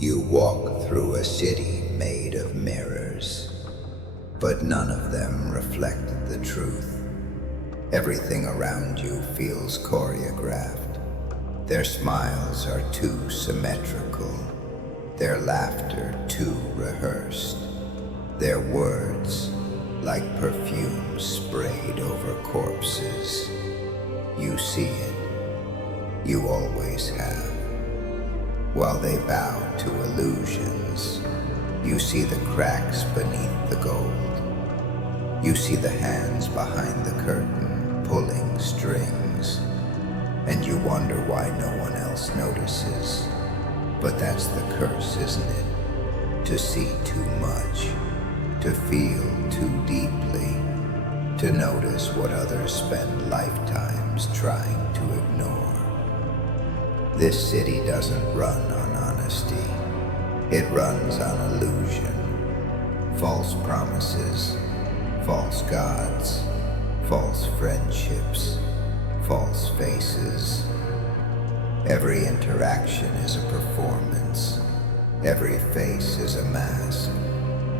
You walk through a city made of mirrors, but none of them reflect the truth. Everything around you feels choreographed. Their smiles are too symmetrical, their laughter too rehearsed, their words like perfume sprayed over corpses. You see it, you always have. While they bow to illusions, you see the cracks beneath the gold. You see the hands behind the curtain pulling strings, and you wonder why no one else notices. But that's the curse, isn't it? To see too much, to feel too deeply, to notice what others spend lifetimes trying to ignore. This city doesn't run on honesty. It runs on illusion. False promises, false gods, false friendships, false faces. Every interaction is a performance. Every face is a mask,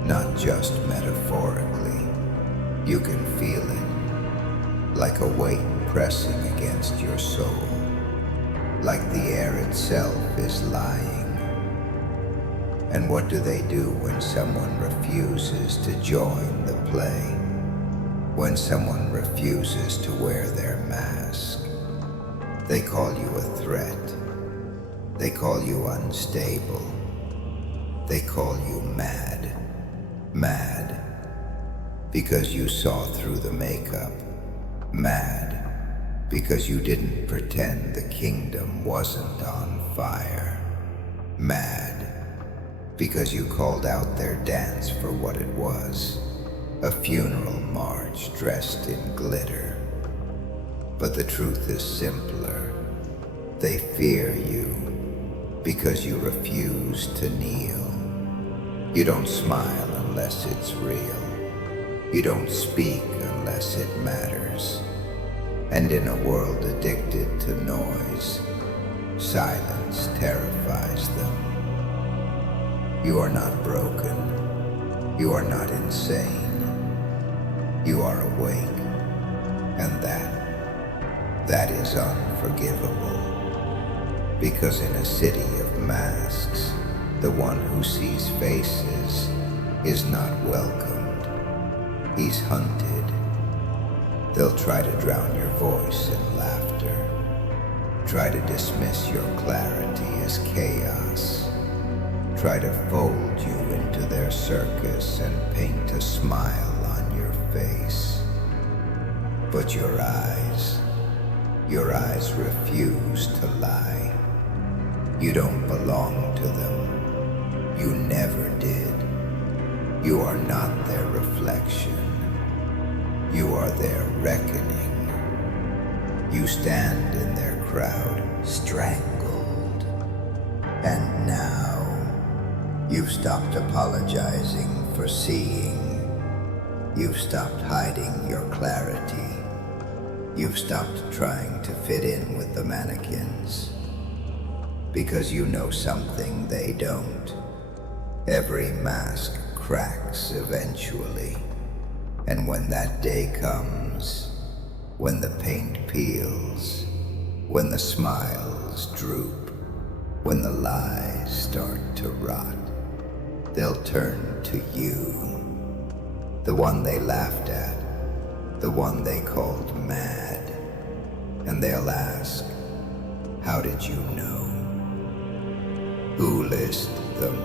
not just metaphorically. You can feel it, like a weight pressing against your soul. Like the air itself is lying. And what do they do when someone refuses to join the play? When someone refuses to wear their mask? They call you a threat. They call you unstable. They call you mad. Mad because you saw through the makeup. Mad because you didn't pretend the kingdom wasn't on fire. Mad because you called out their dance for what it was, a funeral march dressed in glitter. But the truth is simpler. They fear you because you refuse to kneel. You don't smile unless it's real. You don't speak unless it matters. And in a world addicted to noise, silence terrifies them. You are not broken. You are not insane. You are awake. And that is unforgivable. Because in a city of masks, the one who sees faces is not welcomed. He's hunted. They'll try to drown your voice in laughter, try to dismiss your clarity as chaos, try to fold you into their circus and paint a smile on your face. But your eyes refuse to lie. You don't belong to them. You never did. You are not their reflection. You are their reckoning. You stand in their crowd, strangled. And now, you've stopped apologizing for seeing. You've stopped hiding your clarity. You've stopped trying to fit in with the mannequins. Because you know something they don't. Every mask cracks eventually. And when that day comes, when the paint peels, when the smiles droop, when the lies start to rot, they'll turn to you, the one they laughed at, the one they called mad, and they'll ask, how did you know? Who listened them,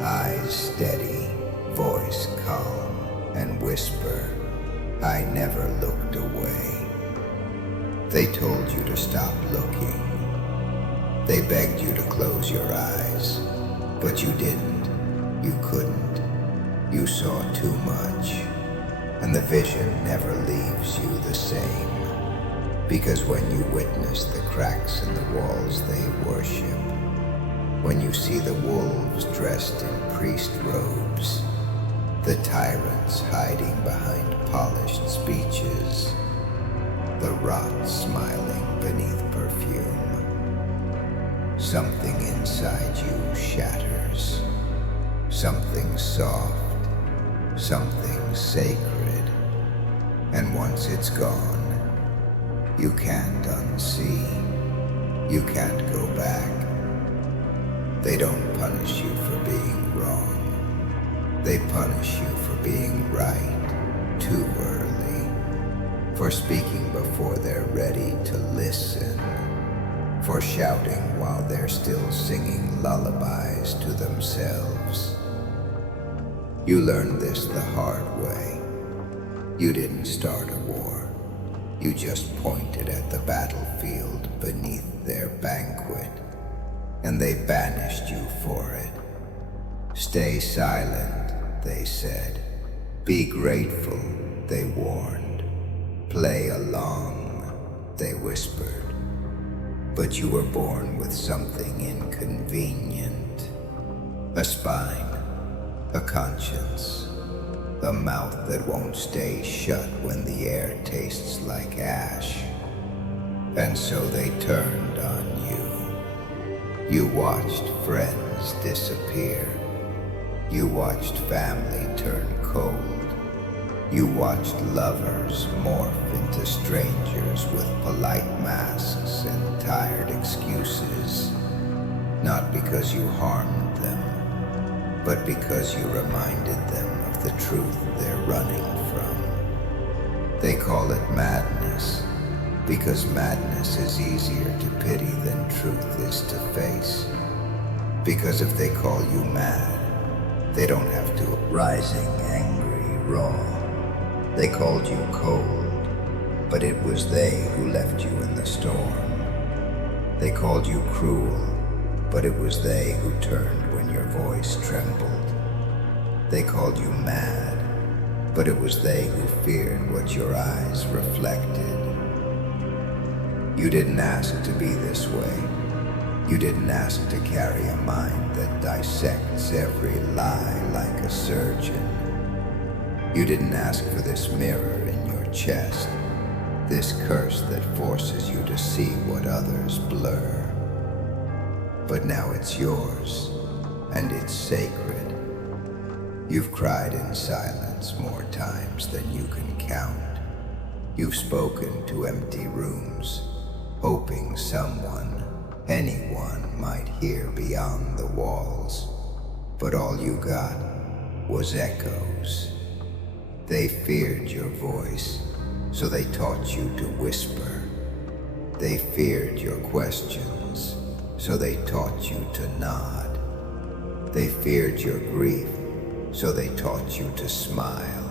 eyes steady, voice calm, and whisper, I never looked away. They told you to stop looking. They begged you to close your eyes, but you didn't. You couldn't. You saw too much, and the vision never leaves you the same. Because when you witness the cracks in the walls they worship, when you see the wolves dressed in priest robes, the tyrants hiding behind polished speeches, the rot smiling beneath perfume, something inside you shatters. something soft, something sacred. And once it's gone, you can't unsee, you can't go back. They don't punish you for being wrong. They punish you for being right too early, for speaking before they're ready to listen, for shouting while they're still singing lullabies to themselves. You learned this the hard way. You didn't start a war. You just pointed at the battlefield beneath their banquet, and they banished you for it. Stay silent, they said. Be grateful, they warned. Play along, they whispered. But you were born with something inconvenient. A spine, a conscience, a mouth that won't stay shut when the air tastes like ash. And so they turned on you. You watched friends disappear. You watched family turn cold. You watched lovers morph into strangers with polite masks and tired excuses. Not because you harmed them, but because you reminded them of the truth they're running from. They call it madness, because madness is easier to pity than truth is to face. Because if they call you mad, they don't have to rising, angry, raw. They called you cold, but it was they who left you in the storm. They called you cruel, but it was they who turned when your voice trembled. They called you mad, but it was they who feared what your eyes reflected. You didn't ask to be this way. You didn't ask to carry a mind that dissects every lie like a surgeon. You didn't ask for this mirror in your chest, this curse that forces you to see what others blur. But now it's yours, and it's sacred. You've cried in silence more times than you can count. You've spoken to empty rooms, hoping someone, anyone, might hear beyond the walls. But all you got was echoes. They feared your voice, so they taught you to whisper. They feared your questions, so they taught you to nod. They feared your grief, so they taught you to smile.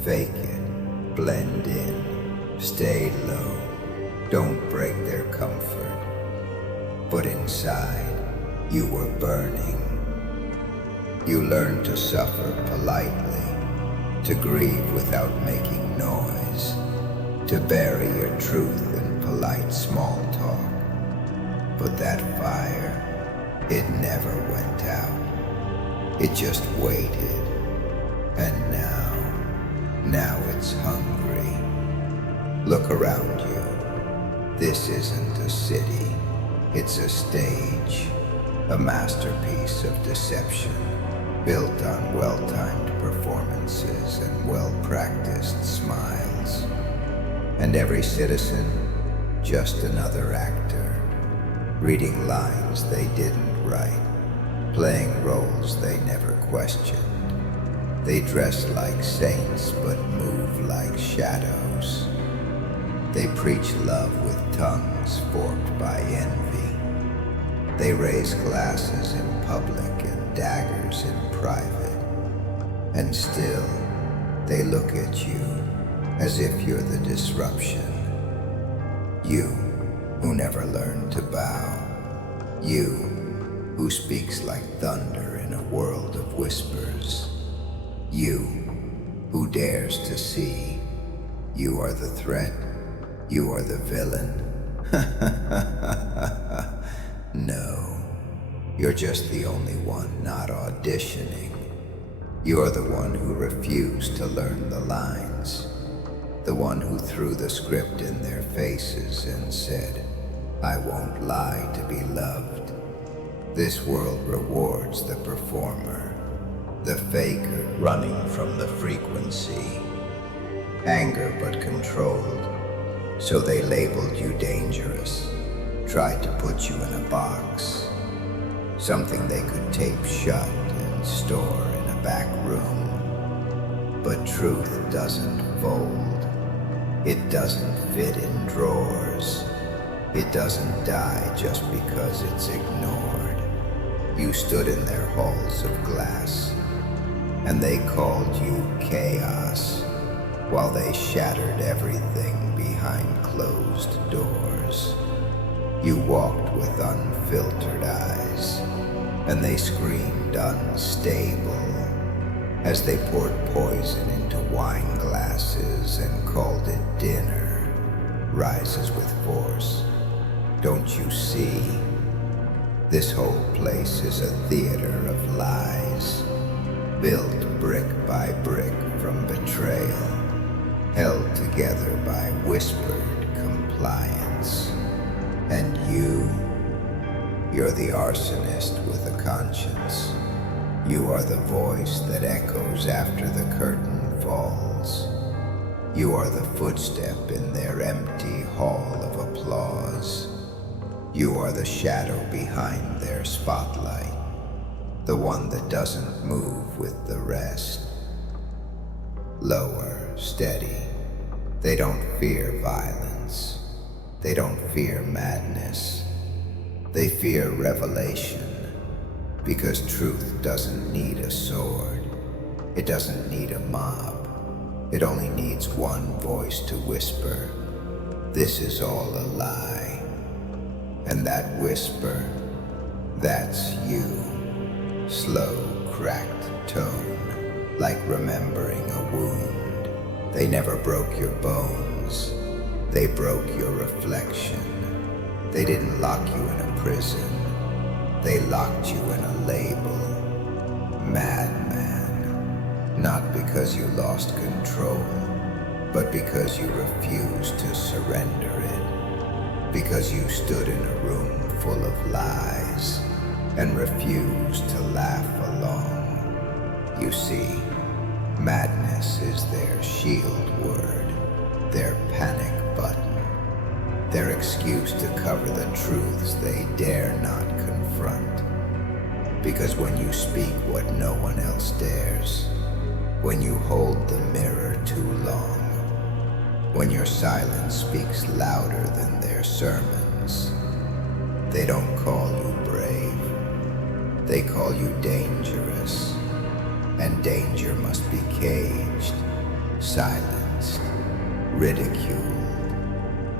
Fake it, blend in, stay low, don't break their comfort. But inside, you were burning. You learned to suffer politely, to grieve without making noise, to bury your truth in polite small talk. But that fire, it never went out. It just waited. And now it's hungry. Look around you. This isn't a city. It's a stage, a masterpiece of deception, built on well-timed performances and well-practiced smiles. And every citizen, just another actor, reading lines they didn't write, playing roles they never questioned. They dress like saints but move like shadows. They preach love with tongues forked by envy. They raise glasses in public and daggers in private. And still, they look at you as if you're the disruption. You who never learned to bow. You who speaks like thunder in a world of whispers. You who dares to see. You are the threat. You are the villain. No, you're just the only one not auditioning. You're the one who refused to learn the lines. The one who threw the script in their faces and said, I won't lie to be loved. This world rewards the performer, the faker running from the frequency. Anger but controlled, so they labeled you dangerous, tried to put you in a box, something they could tape shut and store in a back room. But truth doesn't fold. It doesn't fit in drawers. It doesn't die just because it's ignored. You stood in their halls of glass, and they called you chaos, while they shattered everything behind closed doors. You walked with unfiltered eyes, and they screamed unstable as they poured poison into wine glasses and called it dinner. Rises with force. Don't you see? This whole place is a theater of lies, built brick by brick from betrayal, held together by whispered compliance. And you're the arsonist with a conscience. You are the voice that echoes after the curtain falls. You are the footstep in their empty hall of applause. You are the shadow behind their spotlight, the one that doesn't move with the rest. Lower, steady. They don't fear violence. They don't fear madness. They fear revelation. Because truth doesn't need a sword. It doesn't need a mob. It only needs one voice to whisper, "This is all a lie." And that whisper, that's you. Slow, cracked tone, like remembering a wound. They never broke your bones. They broke your reflection. They didn't lock you in a prison. They locked you in a label. Madman. Not because you lost control, but because you refused to surrender it. Because you stood in a room full of lies and refused to laugh along. You see, madness is their shield word, their panic button. Their excuse to cover the truths they dare not confront. Because when you speak what no one else dares, when you hold the mirror too long, when your silence speaks louder than their sermons, they don't call you brave. They call you dangerous. And danger must be caged, silenced, ridiculed.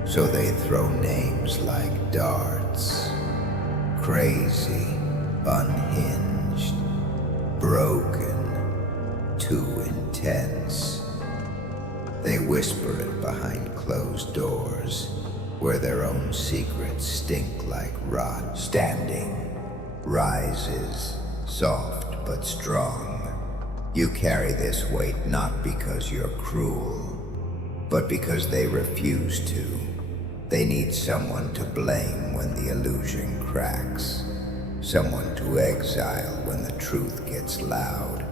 So they throw names like darts. Crazy, unhinged, broken, too intense. They whisper it behind closed doors, where their own secrets stink like rot. Standing, rises, soft but strong. You carry this weight not because you're cruel, but because they refuse to. They need someone to blame when the illusion cracks. Someone to exile when the truth gets loud.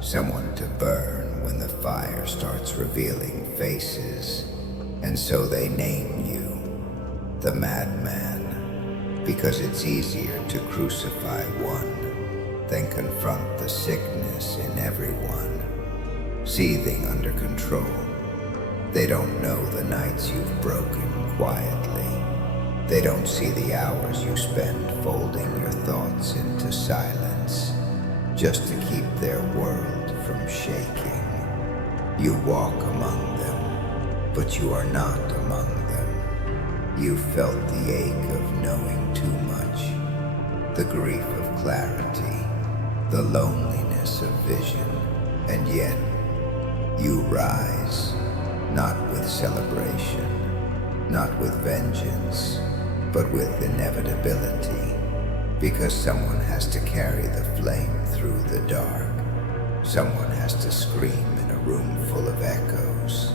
Someone to burn when the fire starts revealing faces. And so they name you the Madman, because it's easier to crucify one than confront the sickness in everyone, seething under control. They don't know the nights you've broken quietly. They don't see the hours you spend folding your thoughts into silence, just to keep their world from shaking. You walk among them, but you are not among them. You felt the ache of knowing too much, the grief of clarity, the loneliness of vision, and yet you rise. Not with celebration, not with vengeance, but with inevitability. Because someone has to carry the flame through the dark. Someone has to scream in a room full of echoes.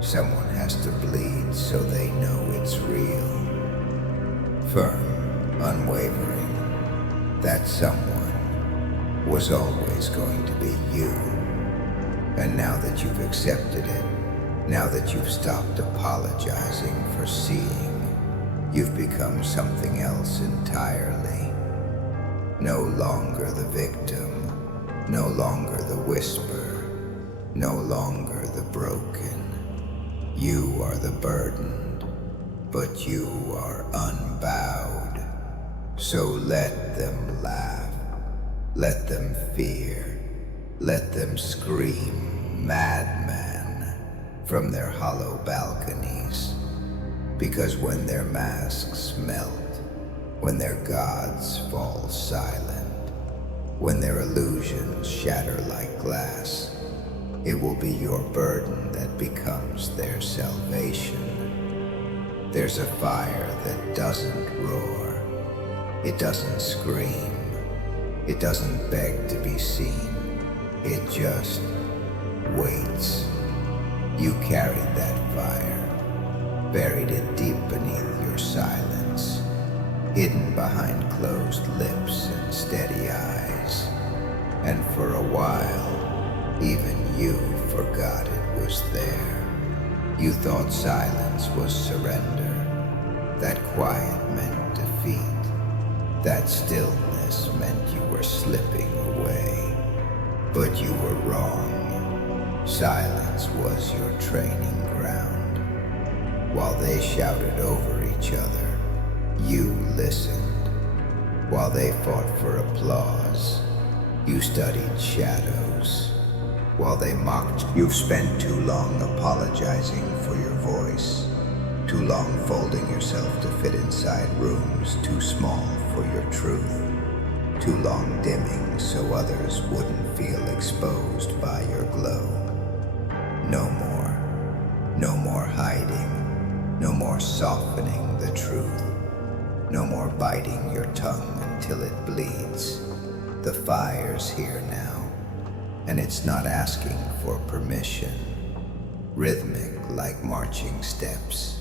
Someone has to bleed so they know it's real. Firm, unwavering. That someone was always going to be you. And now that you've accepted it, now that you've stopped apologizing for seeing, you've become something else entirely. No longer the victim, no longer the whisper, no longer the broken. You are the burdened, but you are unbowed. So let them laugh, let them fear, let them scream, Madman, from their hollow balconies. Because when their masks melt, when their gods fall silent, when their illusions shatter like glass, it will be your burden that becomes their salvation. There's a fire that doesn't roar, it doesn't scream, it doesn't beg to be seen, it just waits. You carried that fire, buried it deep beneath your silence, hidden behind closed lips and steady eyes. And for a while, even you forgot it was there. You thought silence was surrender, that quiet meant defeat, that stillness meant you were slipping away. But you were wrong. Silence was your training ground. While they shouted over each other, you listened. While they fought for applause, you studied shadows. While they mocked, you've spent too long apologizing for your voice, too long folding yourself to fit inside rooms too small for your truth, too long dimming so others wouldn't feel exposed by your glow. No more. No more hiding. No more softening the truth. No more biting your tongue until it bleeds. The fire's here now, and it's not asking for permission. Rhythmic like marching steps.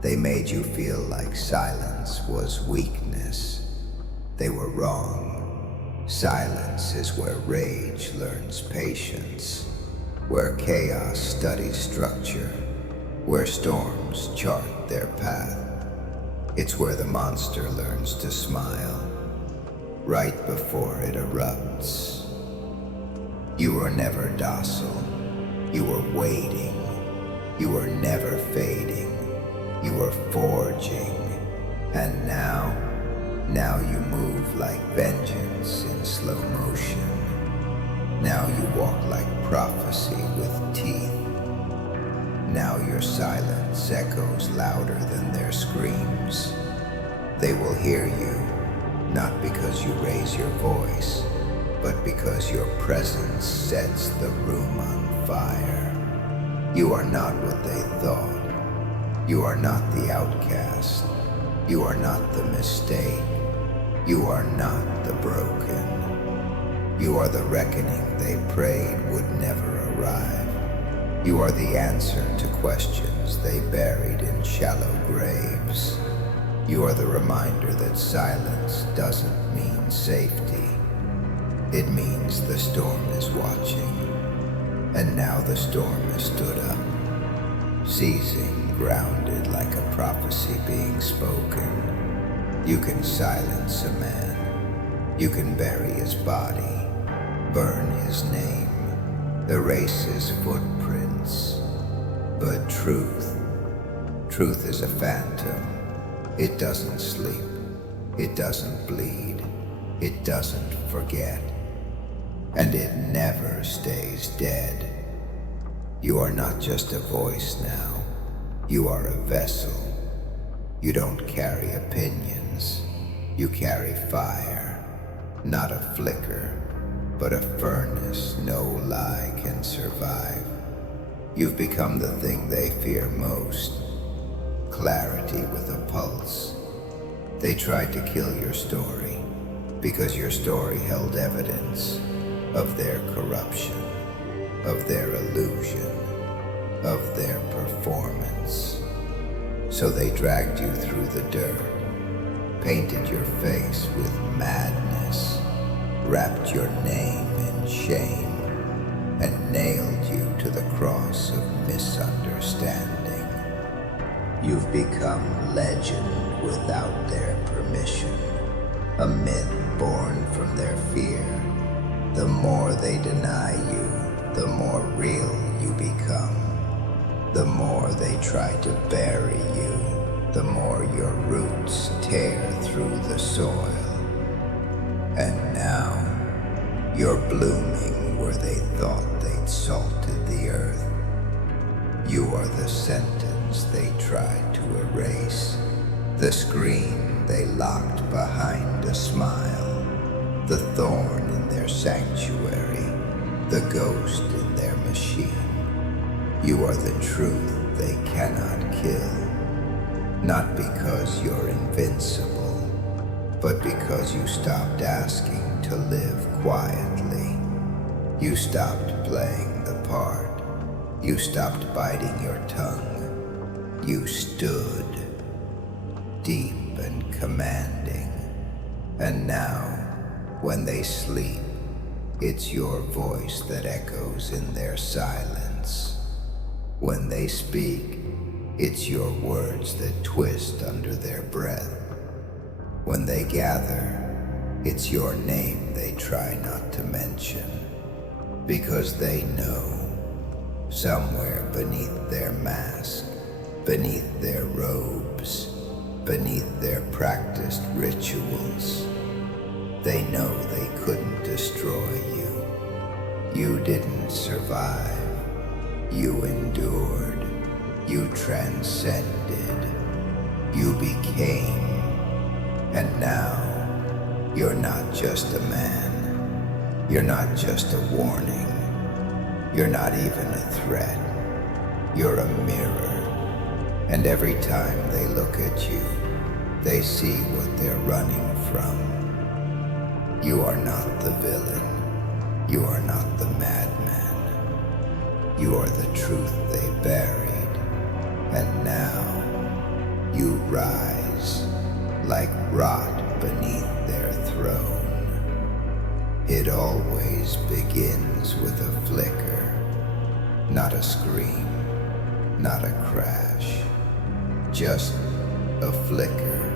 They made you feel like silence was weakness. They were wrong. Silence is where rage learns patience, where chaos studies structure, where storms chart their path. It's where the monster learns to smile, right before it erupts. You were never docile. You were waiting. You were never fading. You were forging. And now you move like vengeance in slow motion. Now you walk like prophecy with teeth. Now your silence echoes louder than their screams. They will hear you, not because you raise your voice, but because your presence sets the room on fire. You are not what they thought. You are not the outcast. You are not the mistake. You are not the broken. You are the reckoning they prayed would never arrive. You are the answer to questions they buried in shallow graves. You are the reminder that silence doesn't mean safety. It means the storm is watching. And now the storm has stood up, seizing, grounded like a prophecy being spoken. You can silence a man. You can bury his body, burn his name, erase his footprints. But truth is a phantom. It doesn't sleep. It doesn't bleed. It doesn't forget. And it never stays dead. You are not just a voice now. You are a vessel. You don't carry opinions. You carry fire. Not a flicker, but a furnace no lie can survive. You've become the thing they fear most. Clarity with a pulse. They tried to kill your story because your story held evidence of their corruption, of their illusion, of their performance. So they dragged you through the dirt, painted your face with madness, wrapped your name in shame, and nailed you to the cross of misunderstanding. You've become legend without their permission, a myth born from their fear. The more they deny you, the more real you become. The more they try to bury you, the more your roots tear through the soil. And now, you're blooming where they thought they'd salted the earth. You are the sentence they tried to erase, the scream they locked behind a smile, the thorn in their sanctuary, the ghost in their machine. You are the truth they cannot kill, not because you're invincible, but because you stopped asking to live quietly. You stopped playing the part. You stopped biting your tongue. You stood, deep and commanding. And now, when they sleep, it's your voice that echoes in their silence. When they speak, it's your words that twist under their breath. When they gather, it's your name they try not to mention, because they know somewhere beneath their mask, beneath their robes, beneath their practiced rituals, they know they couldn't destroy you. You didn't survive. You endured. You transcended. You became. And now, you're not just a man. You're not just a warning. You're not even a threat. You're a mirror. And every time they look at you, they see what they're running from. You are not the villain. You are not the madman. You are the truth they buried. And now, you rise like rot beneath their throne. It always begins with a flicker, not a scream, not a crash, just a flicker,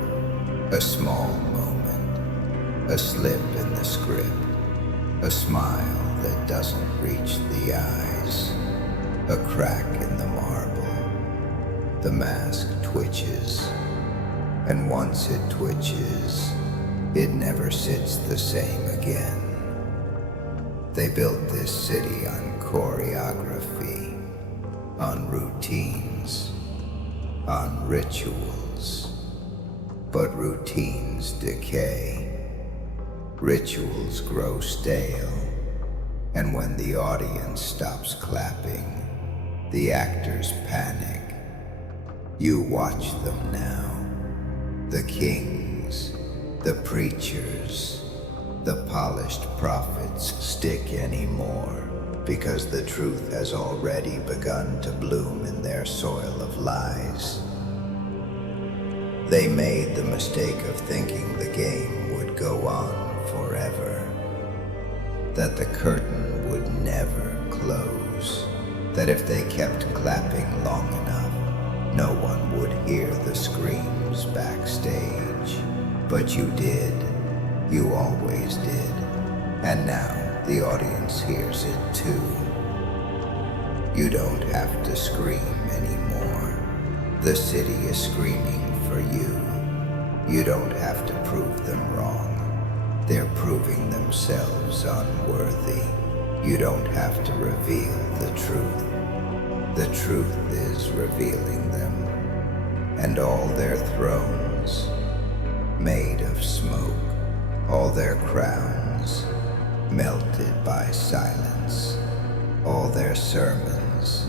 a small moment, a slip in the script, a smile that doesn't reach the eyes, a crack in the marble. The mask twitches, and once it twitches, it never sits the same again. They built this city on choreography, on routines, on rituals. But routines decay, rituals grow stale, and when the audience stops clapping, the actors panic. You watch them now, the kings, the preachers, the polished prophets stick anymore, because the truth has already begun to bloom in their soil of lies. They made the mistake of thinking the game would go on forever, that the curtain would never close, that if they kept clapping long enough, no one would hear the screams backstage. But you did. You always did. And now the audience hears it too. You don't have to scream anymore. The city is screaming for you. You don't have to prove them wrong. They're proving themselves unworthy. You don't have to reveal the truth. The truth is revealing them. And all their thrones, made of smoke, all their crowns, melted by silence, all their sermons,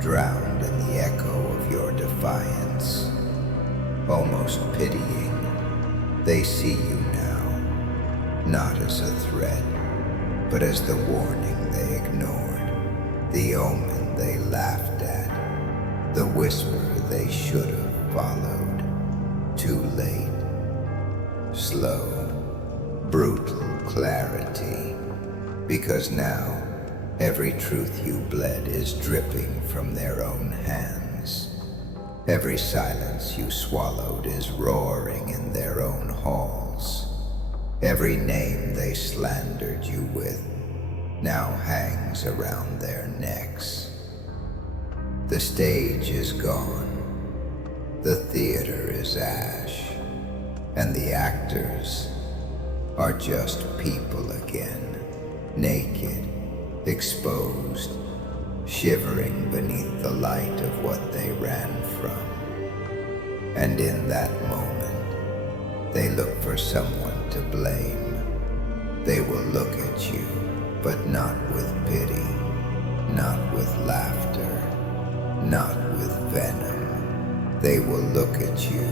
drowned in the echo of your defiance. Almost pitying, they see you now, not as a threat, but as the warning they ignored, the omen they laughed at, the whisper they should have followed. Too late, slow, brutal clarity, because now every truth you bled is dripping from their own hands. Every silence you swallowed is roaring in their own halls. Every name they slandered you with now hangs around their necks. The stage is gone, the theater is ash, and the actors are just people again, naked, exposed, shivering beneath the light of what they ran from. And in that moment, they look for someone to blame. They will look at you, but not with pity, not with laughter, not with venom. They will look at you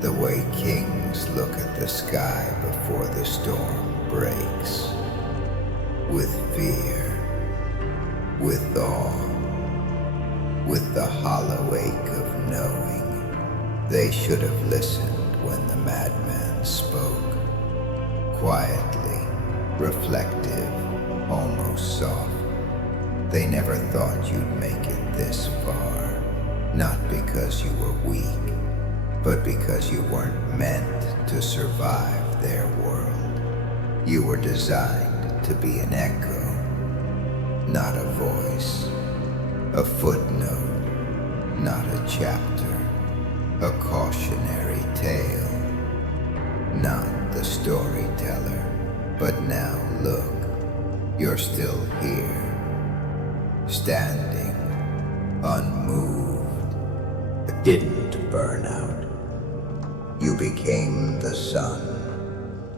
the way kings look at the sky before the storm breaks, with fear, with awe, with the hollow ache of knowing they should have listened when the madman spoke, quietly, reflective, almost soft. They never thought you'd make it this far, not because you were weak, but because you weren't meant to survive their world. You were designed to be an echo, not a voice, a footnote, not a chapter, a cautionary tale, not the storyteller. But now look, you're still here, standing, unmoved. It didn't burn out. You became the sun,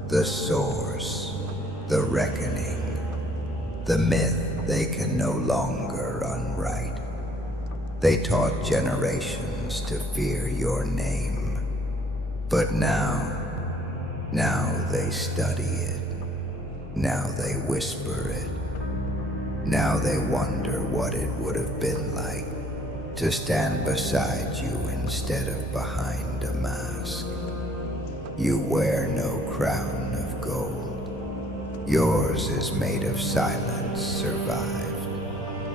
the source, the reckoning, the myth they can no longer unwrite. They taught generations to fear your name, but now they study it. Now they whisper it. Now they wonder what it would have been like to stand beside you instead of behind a mask. You wear no crown of gold. Yours is made of silence survived,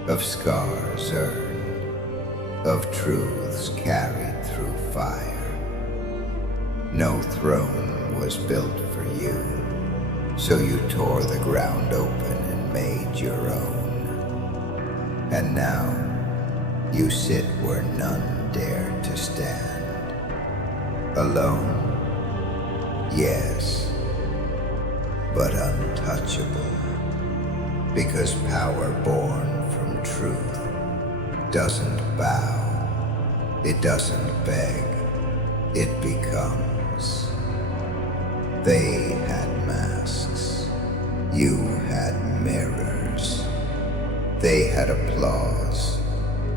of scars earned, of truths carried through fire. No throne was built for you, so you tore the ground open and made your own. And now you sit where none dare to stand. Alone? Yes, but untouchable. Because power born from truth doesn't bow, it doesn't beg, it becomes. They had masks, you had mirrors. They had applause,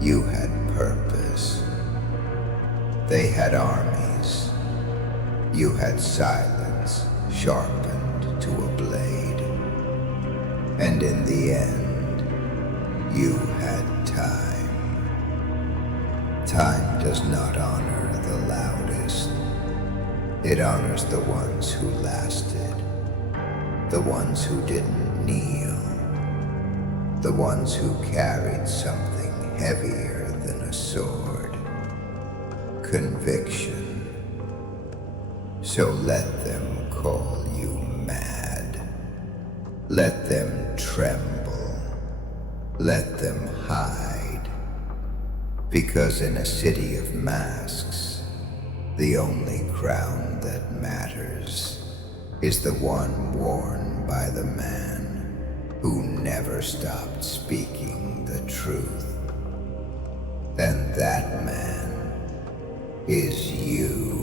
you had purpose. They had armies, you had silence sharpened to a blade. And in the end, you had time. Time does not honor the loudest. It honors the ones who lasted, the ones who didn't kneel, the ones who carried something heavier than a sword, conviction. So let them call you mad. Let them tremble. Let them hide. Because in a city of masks, the only crown that matters is the one worn by the man who never stopped speaking the truth. And that man is you.